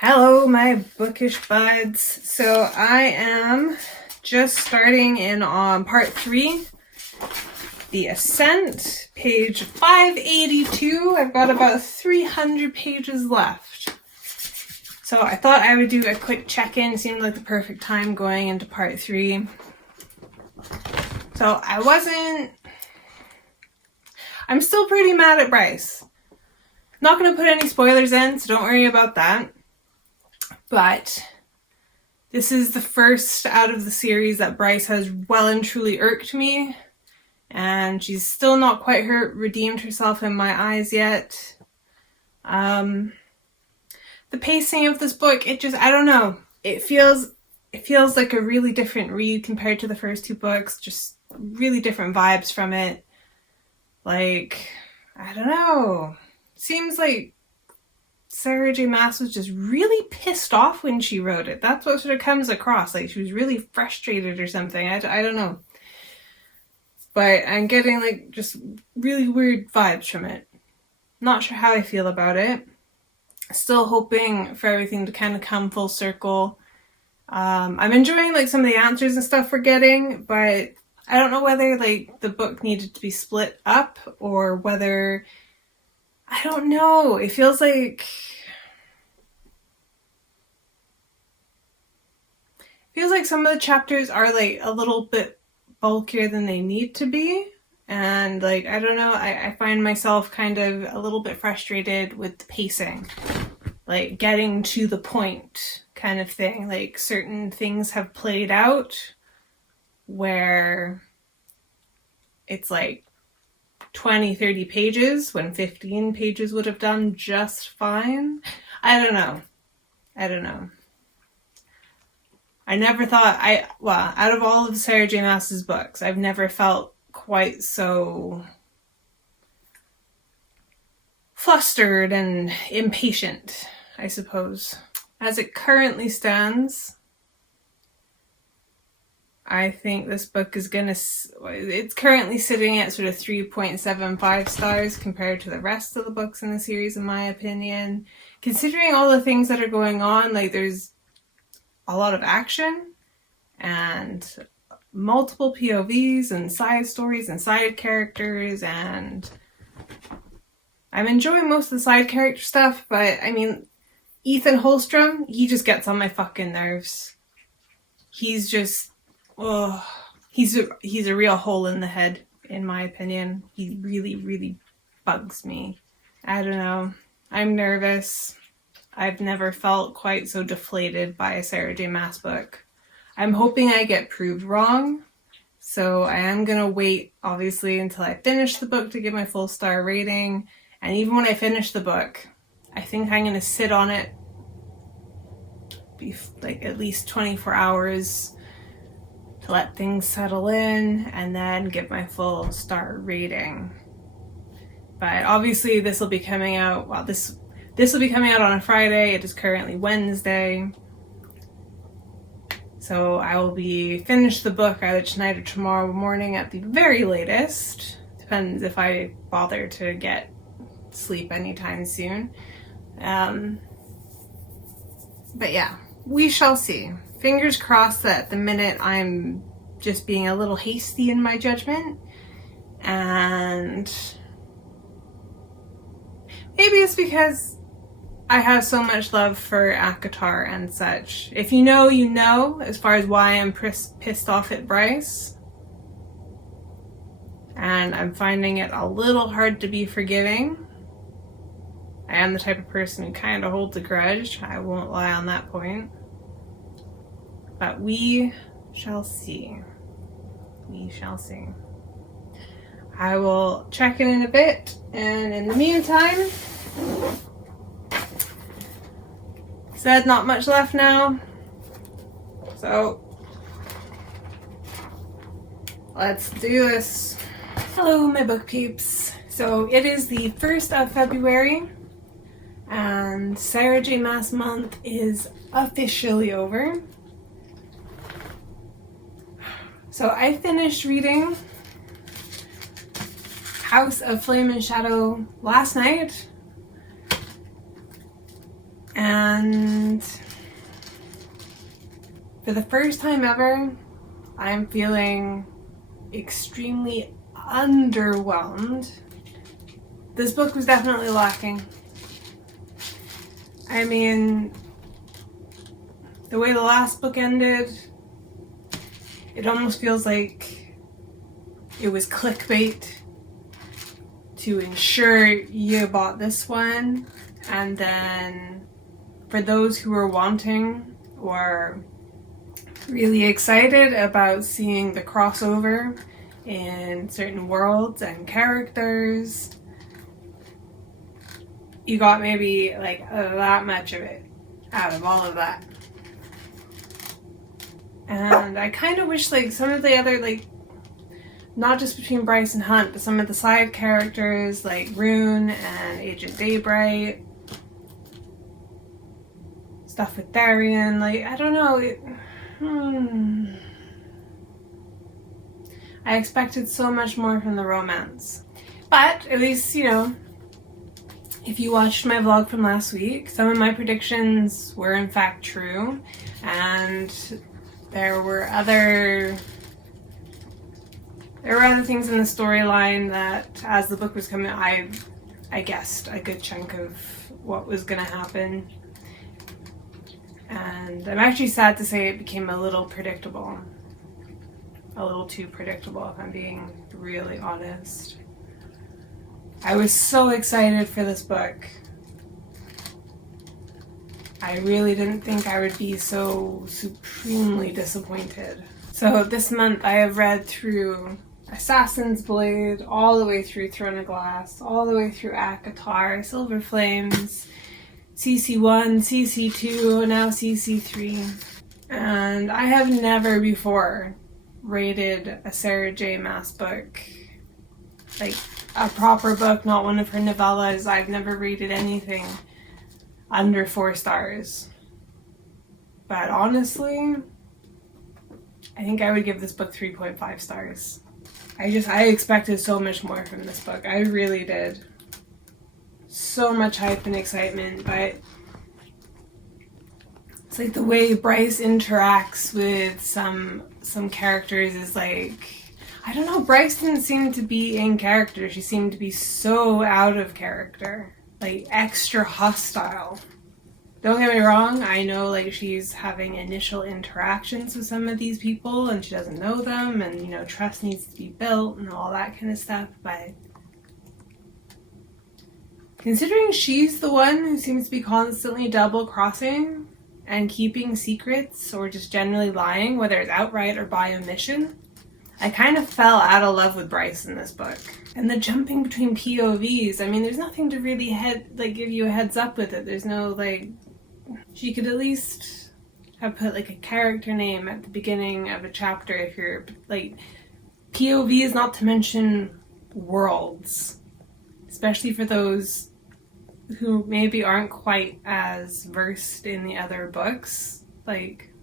Hello, my bookish buds. So I am just starting in on part 3, The Ascent, page 582. I've got about 300 pages left. So I thought I would do a quick check-in. Seemed like the perfect time going into part 3. So I'm still pretty mad at Bryce. Not going to put any spoilers in, so don't worry about that. But this is the first out of the series that Bryce has well and truly irked me. And she's still not quite redeemed herself in my eyes yet. The pacing of this book, I don't know. It feels like a really different read compared to the first 2 books. Just really different vibes from it. Like, I don't know. Seems like Sarah J. Maas was just really pissed off when she wrote it. That's what sort of comes across. Like she was really frustrated or something. I don't know. But I'm getting like just really weird vibes from it. Not sure how I feel about it. Still hoping for everything to kind of come full circle. I'm enjoying like some of the answers and stuff we're getting, but I don't know whether like the book needed to be split up or whether... I don't know. It feels like some of the chapters are like a little bit bulkier than they need to be. And like, I don't know, I find myself kind of a little bit frustrated with the pacing. Like getting to the point kind of thing. Like certain things have played out where it's like 20-30 pages when 15 pages would have done just fine. I don't know. I never thought out of all of Sarah J. Maas's books, I've never felt quite so flustered and impatient, I suppose. As it currently stands, I think this book is it's currently sitting at sort of 3.75 stars compared to the rest of the books in the series, in my opinion. Considering all the things that are going on, like there's a lot of action and multiple POVs and side stories and side characters, and I'm enjoying most of the side character stuff, but I mean, Ethan Holstrom, he just gets on my fucking nerves. He's just... Oh, he's a real hole in the head, in my opinion. He really, really bugs me. I don't know. I'm nervous. I've never felt quite so deflated by a Sarah J. Maas book. I'm hoping I get proved wrong. So I am going to wait, obviously, until I finish the book to give my full star rating. And even when I finish the book, I think I'm going to sit on it like at least 24 hours to let things settle in, and then give my full star rating. But obviously this will be coming out, this will be coming out on a Friday. It is currently Wednesday. So I will be finished the book either tonight or tomorrow morning at the very latest. Depends if I bother to get sleep anytime soon. But yeah, we shall see. Fingers crossed that at the minute I'm just being a little hasty in my judgment, and maybe it's because I have so much love for ACOTAR and such. If you know, you know, as far as why I'm pissed off at Bryce. And I'm finding it a little hard to be forgiving. I am the type of person who kind of holds a grudge. I won't lie on that point. But we shall see. We shall see. I will check in a bit, and in the meantime, said not much left now. So, let's do this. Hello, my book peeps. So, it is the 1st of February, and Sarah J. Maas month is officially over. So I finished reading House of Flame and Shadow last night, And for the first time ever, I'm feeling extremely underwhelmed. This book was definitely lacking. I mean, the way the last book ended, it almost feels like it was clickbait to ensure you bought this one, and then for those who were wanting or really excited about seeing the crossover in certain worlds and characters, you got maybe like that much of it out of all of that. And I kind of wish like some of the other, like, not just between Bryce and Hunt, but some of the side characters like Rune and Agent Daybright, stuff with Darian, like, I don't know, I expected so much more from the romance. But at least, you know, if you watched my vlog from last week, some of my predictions were in fact true, and there were other things in the storyline that, as the book was coming, I guessed a good chunk of what was going to happen. And I'm actually sad to say it became a little predictable. A little too predictable, if I'm being really honest. I was so excited for this book. I really didn't think I would be so supremely disappointed. So this month I have read through Assassin's Blade, all the way through Throne of Glass, all the way through ACOTAR, Silver Flames, CC1, CC2, now CC3. And I have never before rated a Sarah J. Maas book, like a proper book, not one of her novellas. I've never rated anything under 4 stars. But honestly, I think I would give this book 3.5 stars. I expected so much more from this book. I really did. So much hype and excitement, but it's like the way Bryce interacts with some characters is like, I don't know, Bryce didn't seem to be in character. She seemed to be so out of character. Like, extra hostile. Don't get me wrong, I know, like, she's having initial interactions with some of these people and she doesn't know them, and, you know, trust needs to be built and all that kind of stuff, but considering she's the one who seems to be constantly double-crossing and keeping secrets or just generally lying, whether it's outright or by omission, I kind of fell out of love with Bryce in this book. And the jumping between POVs, I mean, there's nothing to really give you a heads up with it. There's no, like, she could at least have put, like, a character name at the beginning of a chapter if you're, like, POVs, not to mention worlds. Especially for those who maybe aren't quite as versed in the other books. Like,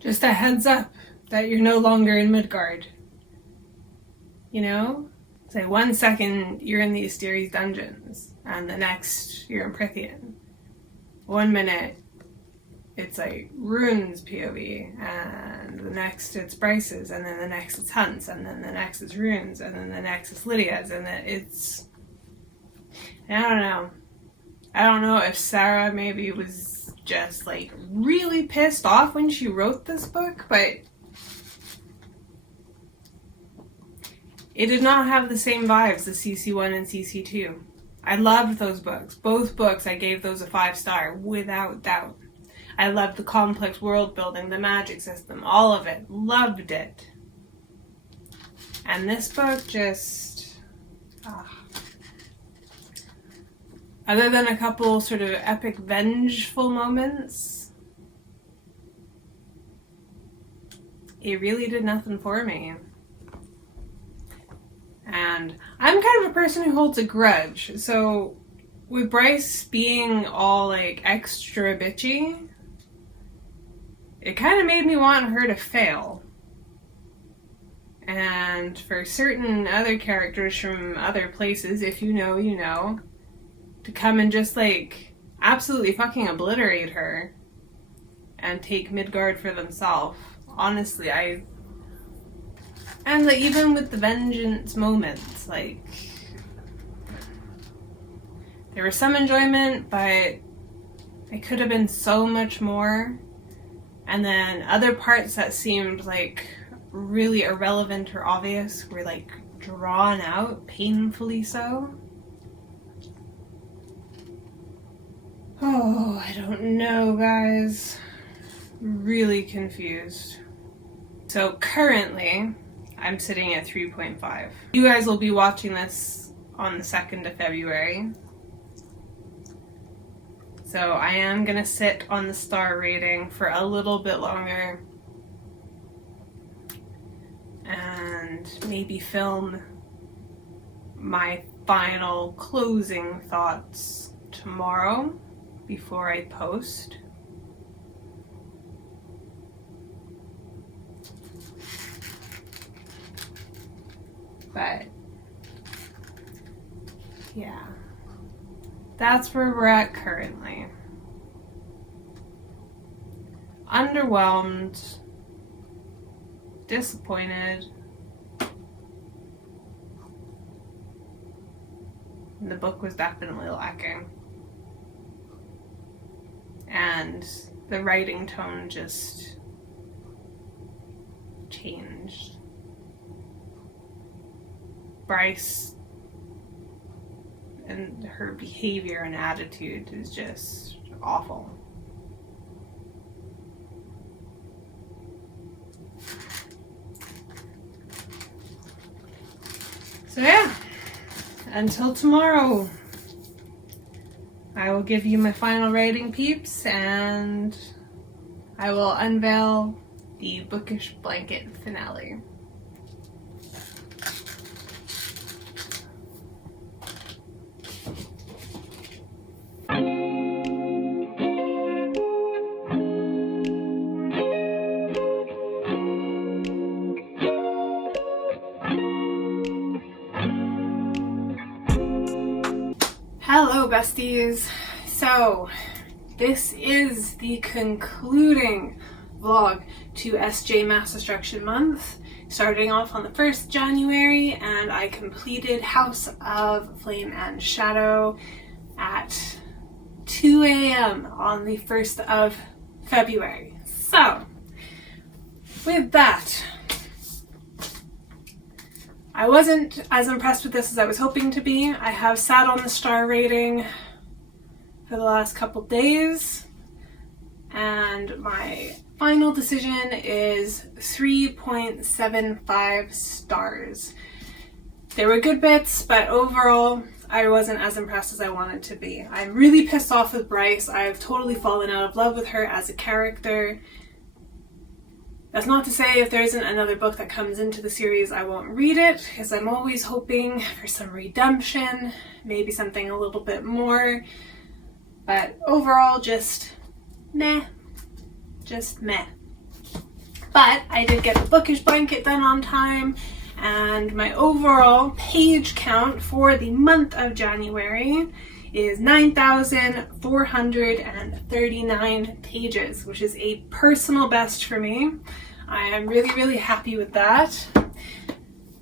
just a heads up that you're no longer in Midgard. You know? It's like 1 second you're in the Asteri's dungeons, and the next you're in Prithian. 1 minute it's like Rune's POV, and the next it's Bryce's, and then the next it's Hunt's, and then the next it's Rune's, and then the next it's Lydia's, and then it's... I don't know. I don't know if Sarah maybe was just like really pissed off when she wrote this book, but it did not have the same vibes as CC1 and CC2. I loved those books. Both books, I gave those a 5-star, without doubt. I loved the complex world building, the magic system, all of it. Loved it. And this book just... Other than a couple sort of epic vengeful moments, it really did nothing for me. And I'm kind of a person who holds a grudge, so with Bryce being all like extra bitchy, it kind of made me want her to fail. And for certain other characters from other places, if you know, you know, to come and just like absolutely fucking obliterate her and take Midgard for themselves. Honestly, and like, even with the vengeance moments, like, there was some enjoyment, but it could have been so much more. And then other parts that seemed like really irrelevant or obvious were like drawn out, painfully so. Oh, I don't know, guys. Really confused. So currently, I'm sitting at 3.5. You guys will be watching this on the 2nd of February. So I am gonna sit on the star rating for a little bit longer and maybe film my final closing thoughts tomorrow before I post. But yeah, that's where we're at currently. Underwhelmed, disappointed. The book was definitely lacking. And the writing tone just changed. Bryce and her behavior and attitude is just awful. So yeah, until tomorrow, I will give you my final rating, peeps, and I will unveil the Bookish Blanket finale. Hello besties! So this is the concluding vlog to SJ Mass Destruction Month, starting off on the 1st January, and I completed House of Flame and Shadow at 2 a.m. on the 1st of February. So with that, I wasn't as impressed with this as I was hoping to be. I have sat on the star rating for the last couple days, and my final decision is 3.75 stars. There were good bits, but overall, I wasn't as impressed as I wanted to be. I'm really pissed off with Bryce. I've totally fallen out of love with her as a character. That's not to say if there isn't another book that comes into the series I won't read it, because I'm always hoping for some redemption, maybe something a little bit more, but overall just meh. Just meh. But I did get the Bookish Blanket done on time, and my overall page count for the month of January is 9,439 pages, which is a personal best for me. I am really, really happy with that.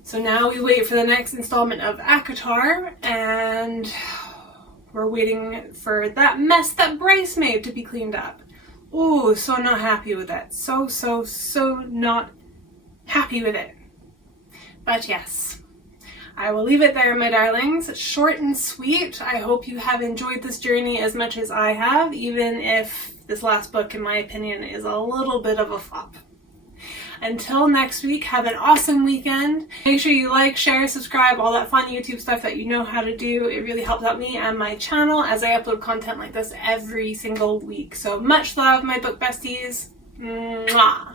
So now we wait for the next installment of ACOTAR, and we're waiting for that mess that Bryce made to be cleaned up. Ooh, so not happy with that. So not happy with it. But yes, I will leave it there, my darlings. Short and sweet. I hope you have enjoyed this journey as much as I have, even if this last book, in my opinion, is a little bit of a flop. Until next week, have an awesome weekend. Make sure you like, share, subscribe, all that fun YouTube stuff that you know how to do. It really helps out me and my channel as I upload content like this every single week. So much love, my book besties. Mwah.